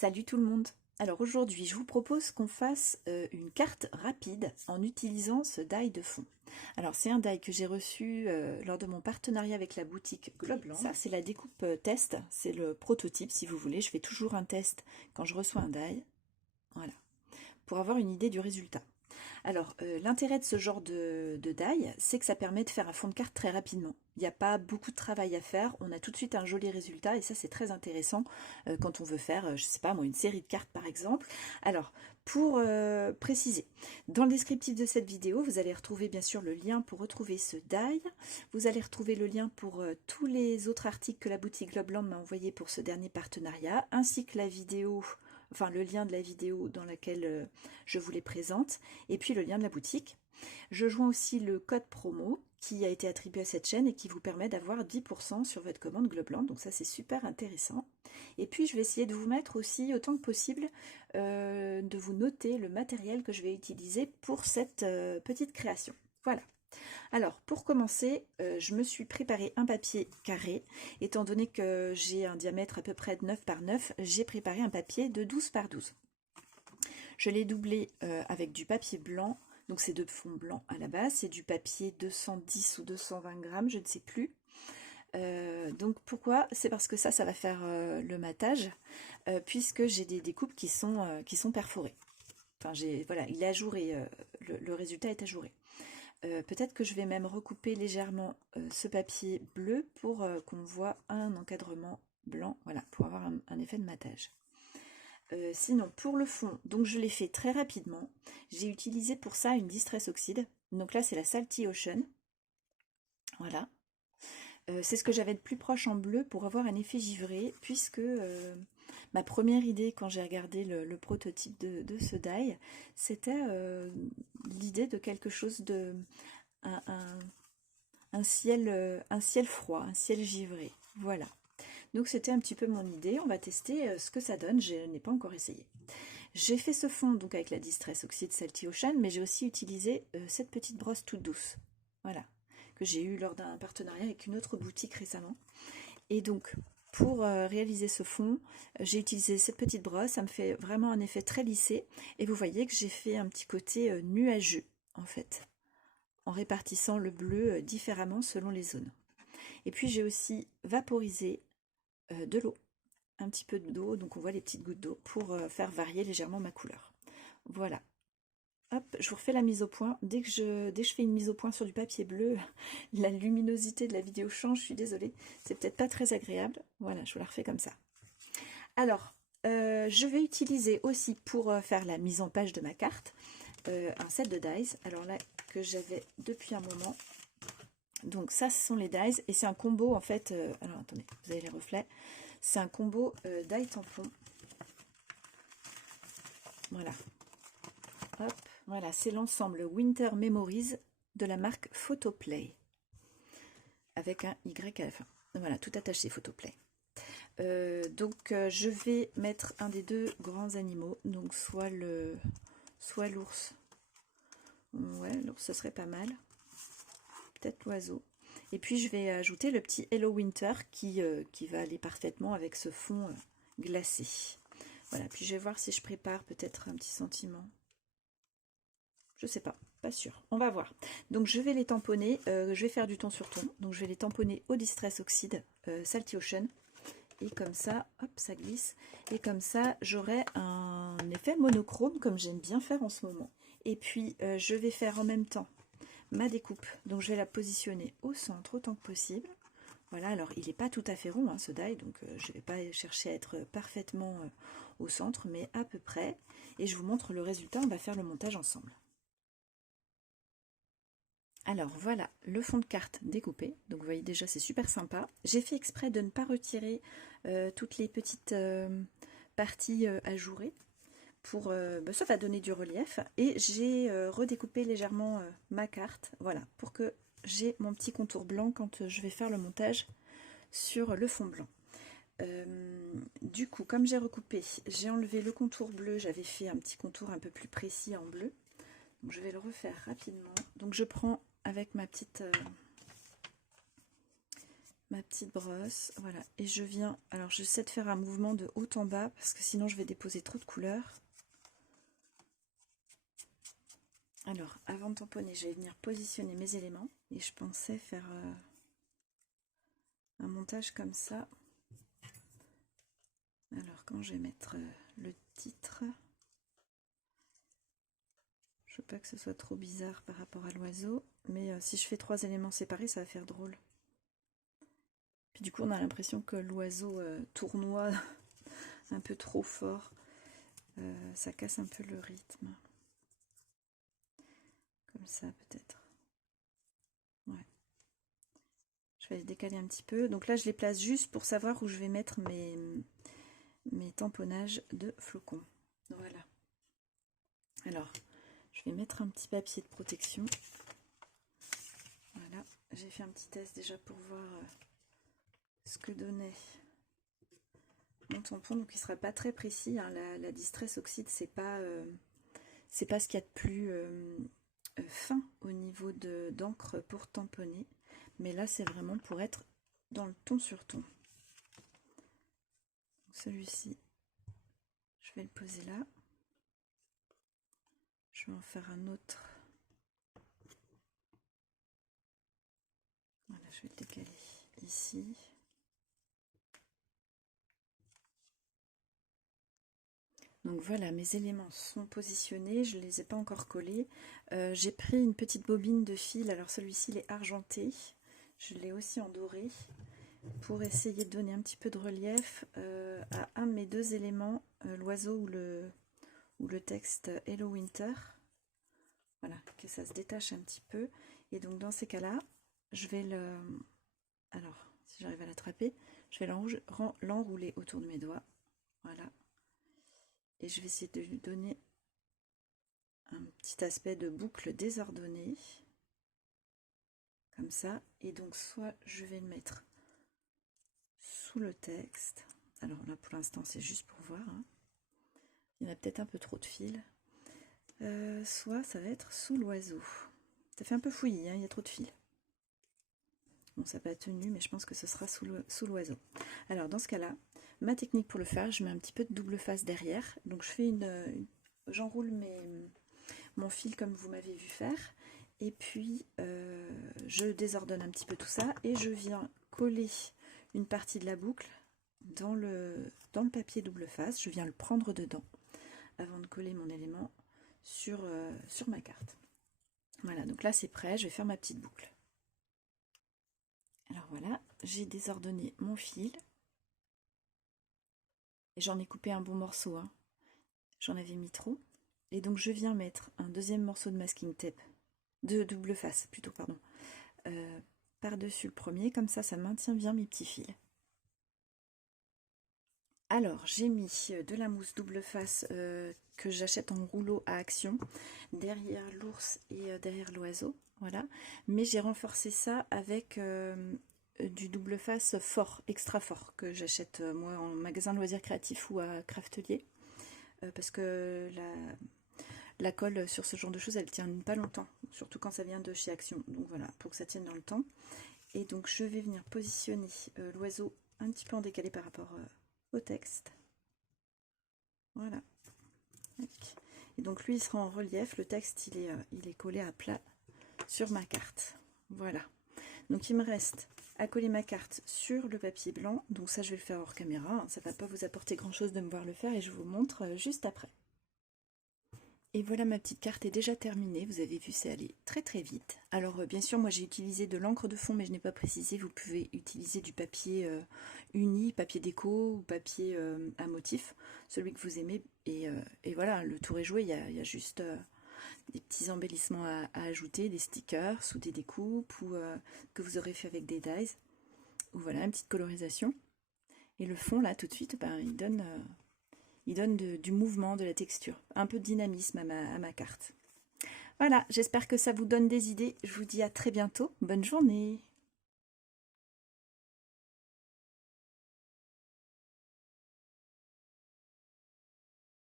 Salut tout le monde! Alors aujourd'hui, je vous propose qu'on fasse une carte rapide en utilisant ce die de fond. Alors c'est un die que j'ai reçu lors de mon partenariat avec la boutique Globland. Ça c'est la découpe test, c'est le prototype si vous voulez. Je fais toujours un test quand je reçois un die, voilà, pour avoir une idée du résultat. Alors, l'intérêt de ce genre de die, c'est que ça permet de faire un fond de carte très rapidement. Il n'y a pas beaucoup de travail à faire, on a tout de suite un joli résultat et ça c'est très intéressant quand on veut faire, je sais pas moi, une série de cartes par exemple. Alors, pour préciser, dans le descriptif de cette vidéo, vous allez retrouver bien sûr le lien pour retrouver ce die. Vous allez retrouver le lien pour tous les autres articles que la boutique Globland m'a envoyé pour ce dernier partenariat, ainsi que la vidéo, enfin le lien de la vidéo dans laquelle je vous les présente, et puis le lien de la boutique. Je joins aussi le code promo qui a été attribué à cette chaîne et qui vous permet d'avoir 10% sur votre commande Globland, donc ça c'est super intéressant. Et puis je vais essayer de vous mettre aussi autant que possible, de vous noter le matériel que je vais utiliser pour cette petite création. Voilà. Alors, pour commencer, je me suis préparé un papier carré. Étant donné que j'ai un diamètre à peu près de 9 par 9, j'ai préparé un papier de 12 par 12. Je l'ai doublé avec du papier blanc, donc c'est de fond blanc à la base, c'est du papier 210 ou 220 grammes, je ne sais plus. Donc pourquoi? C'est parce que ça va faire le matage, puisque j'ai des découpes qui sont perforées. Enfin, voilà, il est ajouré, le résultat est ajouré. Peut-être que je vais même recouper légèrement ce papier bleu pour qu'on voit un encadrement blanc, voilà, pour avoir un effet de matage. Sinon, pour le fond, donc je l'ai fait très rapidement. J'ai utilisé pour ça une Distress Oxide. Donc là, c'est la Salty Ocean. Voilà. C'est ce que j'avais de plus proche en bleu pour avoir un effet givré, puisque ma première idée quand j'ai regardé le prototype de ce die, c'était l'idée de quelque chose de... un ciel froid, un ciel givré. Voilà. Donc c'était un petit peu mon idée. On va tester ce que ça donne. Je n'ai pas encore essayé. J'ai fait ce fond donc avec la Distress Oxide Salty Ocean, mais j'ai aussi utilisé cette petite brosse toute douce. Voilà. Que j'ai eu lors d'un partenariat avec une autre boutique récemment. Et donc, pour réaliser ce fond, j'ai utilisé cette petite brosse. Ça me fait vraiment un effet très lissé. Et vous voyez que j'ai fait un petit côté nuageux, en fait, en répartissant le bleu différemment selon les zones. Et puis, j'ai aussi vaporisé de l'eau, un petit peu d'eau, donc on voit les petites gouttes d'eau, pour faire varier légèrement ma couleur. Voilà. Hop, je vous refais la mise au point. Dès que je fais une mise au point sur du papier bleu, la luminosité de la vidéo change, je suis désolée. C'est peut-être pas très agréable. Voilà, je vous la refais comme ça. Alors, je vais utiliser aussi pour faire la mise en page de ma carte, un set de dies. Alors là, que j'avais depuis un moment. Donc ça, ce sont les dies. Et c'est un combo, en fait... alors, attendez, vous avez les reflets. C'est un combo die tampon. Voilà. Hop. Voilà, c'est l'ensemble Winter Memories de la marque Photoplay, avec un Y à la fin. Voilà, tout attaché, Photoplay. Donc, je vais mettre un des deux grands animaux, donc soit l'ours. Ouais, l'ours, ce serait pas mal. Peut-être l'oiseau. Et puis, je vais ajouter le petit Hello Winter qui va aller parfaitement avec ce fond glacé. Voilà, puis je vais voir si je prépare peut-être un petit sentiment. Je sais pas, pas sûr. On va voir. Donc je vais les tamponner. Je vais faire du ton sur ton. Donc je vais les tamponner au Distress Oxide Salty Ocean. Et comme ça, hop, ça glisse. Et comme ça, j'aurai un effet monochrome comme j'aime bien faire en ce moment. Et puis je vais faire en même temps ma découpe. Donc je vais la positionner au centre autant que possible. Voilà, alors il n'est pas tout à fait rond, hein, ce die, donc je ne vais pas chercher à être parfaitement au centre, mais à peu près. Et je vous montre le résultat. On va faire le montage ensemble. Alors voilà le fond de carte découpé, donc vous voyez déjà c'est super sympa. J'ai fait exprès de ne pas retirer toutes les petites parties ajourées, pour, ça va donner du relief. Et j'ai redécoupé légèrement ma carte, voilà, pour que j'ai mon petit contour blanc quand je vais faire le montage sur le fond blanc. Du coup, comme j'ai recoupé, j'ai enlevé le contour bleu, j'avais fait un petit contour un peu plus précis en bleu. Donc je vais le refaire rapidement. Donc je prends avec ma petite ma petite brosse, voilà, et je viens, alors j'essaie de faire un mouvement de haut en bas, parce que sinon je vais déposer trop de couleurs. Alors, avant de tamponner, je vais venir positionner mes éléments, et je pensais faire un montage comme ça. Alors, quand je vais mettre le titre, je veux pas que ce soit trop bizarre par rapport à l'oiseau, mais si je fais 3 éléments séparés, ça va faire drôle. Puis du coup, on a l'impression que l'oiseau tournoie un peu trop fort. Ça casse un peu le rythme. Comme ça, peut-être. Ouais. Je vais les décaler un petit peu. Donc là, je les place juste pour savoir où je vais mettre mes tamponnages de flocons. Voilà. Alors, je vais mettre un petit papier de protection. Voilà. J'ai fait un petit test déjà pour voir ce que donnait mon tampon. Donc, il ne sera pas très précis. Hein. La Distress Oxide, c'est pas ce qu'il y a de plus fin au niveau d'encre pour tamponner. Mais là, c'est vraiment pour être dans le ton sur ton. Celui-ci, je vais le poser là. Je vais en faire un autre. Voilà, je vais le décaler ici. Donc voilà, mes éléments sont positionnés, je ne les ai pas encore collés. J'ai pris une petite bobine de fil, alors celui-ci il est argenté. Je l'ai aussi en doré pour essayer de donner un petit peu de relief à un de mes 2 éléments, l'oiseau ou le texte Hello Winter. Voilà, que ça se détache un petit peu. Et donc dans ces cas-là, je vais le... Alors, si j'arrive à l'attraper, je vais l'enrouler autour de mes doigts. Voilà. Et je vais essayer de lui donner un petit aspect de boucle désordonnée. Comme ça. Et donc, soit je vais le mettre sous le texte. Alors là, pour l'instant, c'est juste pour voir. Hein. Il y en a peut-être un peu trop de fils. Soit ça va être sous l'oiseau. Ça fait un peu fouillis, hein, il y a trop de fils. Bon, ça n'a pas tenu, mais je pense que ce sera sous l'oiseau. Alors, dans ce cas-là, ma technique pour le faire, je mets un petit peu de double face derrière. Donc, je fais j'enroule mon fil comme vous m'avez vu faire. Et puis, je désordonne un petit peu tout ça. Et je viens coller une partie de la boucle dans le papier double face. Je viens le prendre dedans avant de coller mon élément sur ma carte. Voilà, donc là c'est prêt, je vais faire ma petite boucle. Alors voilà, j'ai désordonné mon fil. Et j'en ai coupé un bon morceau, hein. J'en avais mis trop. Et donc je viens mettre un deuxième morceau de masking tape, de double face plutôt, pardon, par-dessus le premier, comme ça maintient bien mes petits fils. Alors, j'ai mis de la mousse double face que j'achète en rouleau à Action, derrière l'ours et derrière l'oiseau, voilà. Mais j'ai renforcé ça avec du double face fort, extra fort, que j'achète moi en magasin de loisirs créatifs ou à Craftelier, parce que la colle sur ce genre de choses, elle tient pas longtemps, surtout quand ça vient de chez Action. Donc voilà, pour que ça tienne dans le temps. Et donc, je vais venir positionner l'oiseau un petit peu en décalé par rapport au texte. Voilà. Et donc lui il sera en relief, le texte il est collé à plat sur ma carte. Voilà. Donc il me reste à coller ma carte sur le papier blanc. Donc ça je vais le faire hors caméra, hein. Ça ne va pas vous apporter grand chose de me voir le faire et je vous montre juste après. Et voilà, ma petite carte est déjà terminée. Vous avez vu, c'est allé très très vite. Alors bien sûr, moi j'ai utilisé de l'encre de fond, mais je n'ai pas précisé. Vous pouvez utiliser du papier uni, papier déco ou papier à motif, celui que vous aimez. Et voilà, le tour est joué. Il y a juste des petits embellissements à ajouter, des stickers ou des découpes ou que vous aurez fait avec des dies. Ou voilà, une petite colorisation. Et le fond, là, tout de suite, ben, il donne du mouvement, de la texture, un peu de dynamisme à ma carte. Voilà, j'espère que ça vous donne des idées. Je vous dis à très bientôt. Bonne journée.